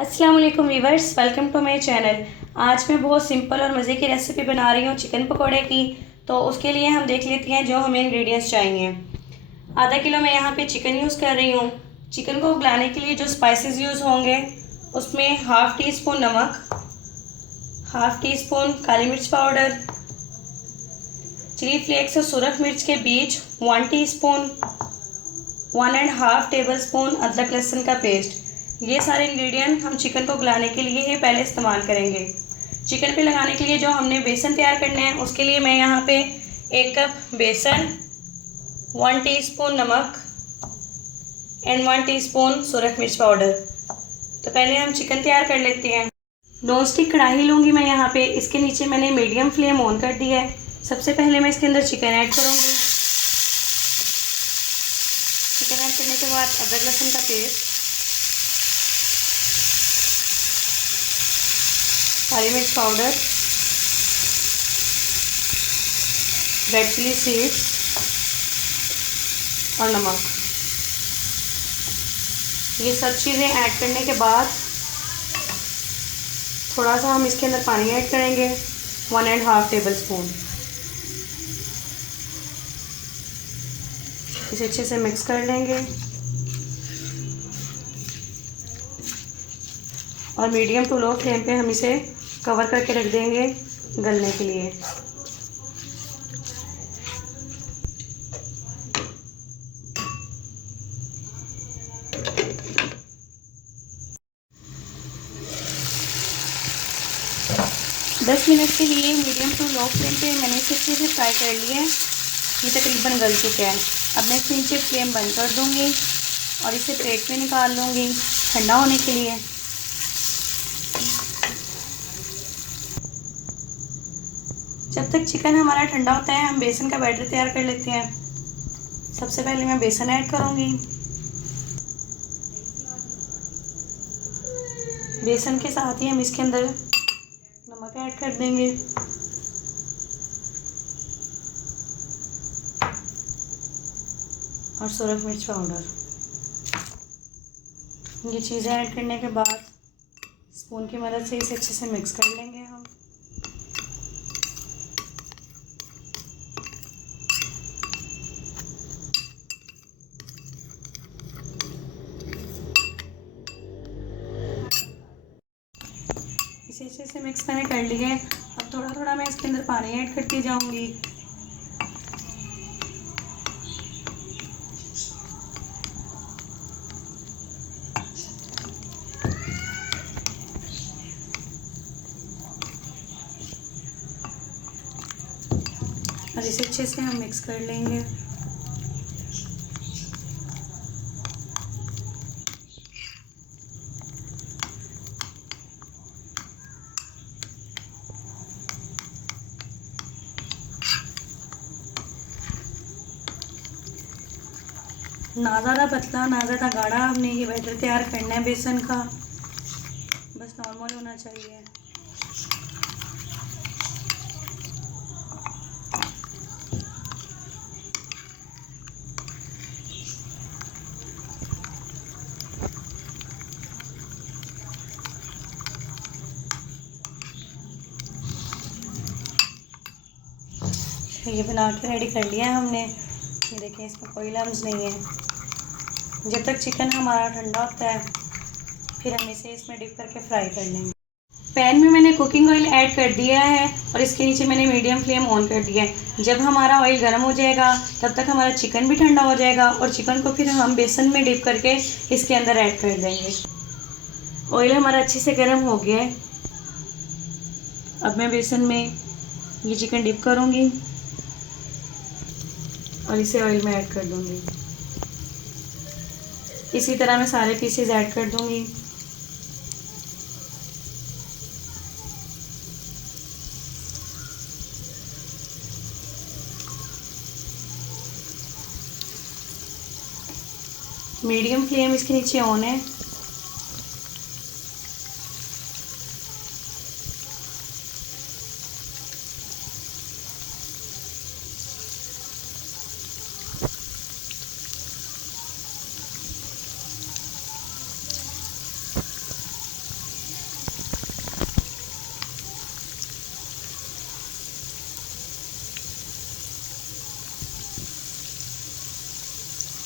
अस्सलाम वालेकुम viewers, welcome to my channel. आज मैं बहुत सिंपल और मज़े की रेसिपी बना रही हूँ चिकन पकोड़े की। तो उसके लिए हम देख लेते हैं जो हमें इंग्रेडिएंट्स चाहिए। आधा किलो मैं यहाँ पे चिकन यूज़ कर रही हूँ। चिकन को उबलाने के लिए जो स्पाइसेस यूज़ होंगे उसमें हाफ़ टी स्पून नमक, हाफ़ टी स्पून काली मिर्च पाउडर, चिली फ्लेक्स और सुरख मिर्च के बीज 1 टीस्पून, 1.5 टेबल स्पून अदरक लहसुन का पेस्ट। ये सारे इंग्रेडिएंट हम चिकन को गलाने के लिए ही पहले इस्तेमाल करेंगे। चिकन पे लगाने के लिए जो हमने बेसन तैयार करना है उसके लिए मैं यहाँ पे 1 कप बेसन, 1 टीस्पून नमक एंड 1 टीस्पून सुरख मिर्च पाउडर। तो पहले हम चिकन तैयार कर लेते हैं। नॉन स्टिक कढ़ाई लूँगी मैं यहाँ पे। इसके नीचे मैंने मीडियम फ्लेम ऑन कर दिया है। सबसे पहले मैं इसके अंदर चिकन ऐड करूँगी। चिकन ऐड करने के बाद अदरक लहसुन का पेस्ट, काली मिर्च पाउडर, रेड चिली सीड्स और नमक। ये सब चीज़ें ऐड करने के बाद थोड़ा सा हम इसके अंदर पानी ऐड करेंगे, 1.5 टेबल स्पून। इसे अच्छे से मिक्स कर लेंगे और मीडियम टू लो फ्लेम पे हम इसे कवर करके रख देंगे गलने के लिए। दस मिनट के लिए मीडियम टू लो फ्लेम पे मैंने इसे अच्छे से फ्राई कर लिया है। ये तकरीबन गल चुका है। अब मैं इसके नीचे फ्लेम बंद कर दूंगी और इसे प्लेट में निकाल लूँगी ठंडा होने के लिए। जब तक चिकन हमारा ठंडा होता है हम बेसन का बैटर तैयार कर लेते हैं। सबसे पहले मैं बेसन ऐड करूँगी। बेसन के साथ ही हम इसके अंदर नमक ऐड कर देंगे और सुरख मिर्च पाउडर। ये चीज़ें ऐड करने के बाद स्पून की मदद से इसे अच्छे से मिक्स कर लेंगे हम। इसे अच्छे से मिक्स मैंने कर लिया है। अब थोड़ा थोड़ा मैं इसके अंदर पानी ऐड करती जाऊंगी। और इसे अच्छे से हम मिक्स कर लेंगे। ना ज़्यादा पतला ना ज़्यादा गाढ़ा हमने ये बैटर तैयार करना है बेसन का, बस नॉर्मल होना चाहिए। ये बना के रेडी कर लिया है हमने। ये देखें, इसमें कोई लम्स नहीं है। जब तक चिकन हमारा ठंडा होता है फिर हम इसे इसमें डिप करके फ्राई कर लेंगे। पैन में मैंने कुकिंग ऑयल ऐड कर दिया है और इसके नीचे मैंने मीडियम फ्लेम ऑन कर दिया है। जब हमारा ऑयल गर्म हो जाएगा तब तक हमारा चिकन भी ठंडा हो जाएगा और चिकन को फिर हम बेसन में डिप करके इसके अंदर ऐड कर देंगे। ऑयल हमारा अच्छे से गर्म हो गया है। अब मैं बेसन में ये चिकन डिप करूँगी और इसे ऑयल में ऐड कर दूँगी। इसी तरह मैं सारे पीसेस ऐड कर दूँगी। मीडियम फ्लेम इसके नीचे ऑन है।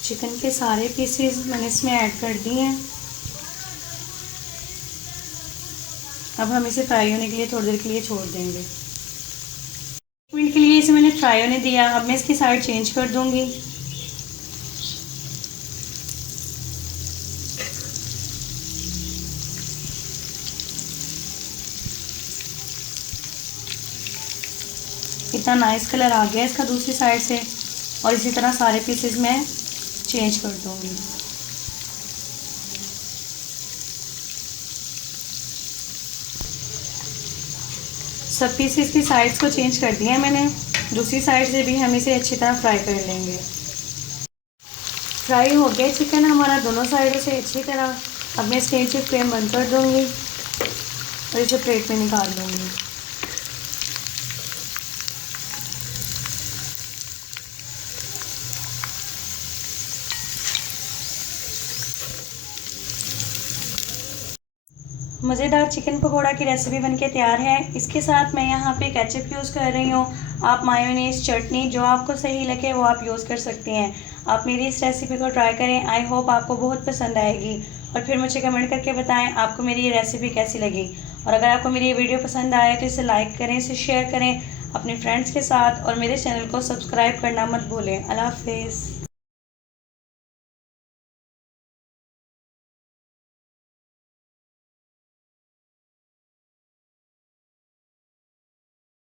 चिकन के सारे पीसेस मैंने इसमें ऐड कर दिए हैं। अब हम इसे फ्राई होने के लिए थोड़ी देर के लिए छोड़ देंगे। 1 मिनट के लिए इसे मैंने फ्राई होने दिया। अब मैं इसकी साइड चेंज कर दूंगी। कितना नाइस कलर आ गया इसका दूसरी साइड से। और इसी तरह सारे पीसेस मैं चेंज कर दूंगी। सब पीसेस की साइड्स को चेंज कर दिया मैंने। दूसरी साइड से भी हम इसे अच्छी तरह फ्राई कर लेंगे। फ्राई हो गया चिकन हमारा दोनों साइडों से अच्छी तरह। अब मैं स्टेज से फ्लेम बंद कर दूंगी और इसे प्लेट में निकाल दूंगी। मज़ेदार चिकन पकोड़ा की रेसिपी बनके तैयार है। इसके साथ मैं यहाँ पे केचप यूज़ कर रही हूँ। आप मायोनीज, चटनी जो आपको सही लगे वो आप यूज़ कर सकती हैं। आप मेरी इस रेसिपी को ट्राई करें। आई होप आपको बहुत पसंद आएगी और फिर मुझे कमेंट करके बताएं आपको मेरी ये रेसिपी कैसी लगी। और अगर आपको मेरी ये वीडियो पसंद आए तो इसे लाइक करें, इसे शेयर करें अपने फ्रेंड्स के साथ और मेरे चैनल को सब्सक्राइब करना मत भूलें। अल्लाह हाफिज़।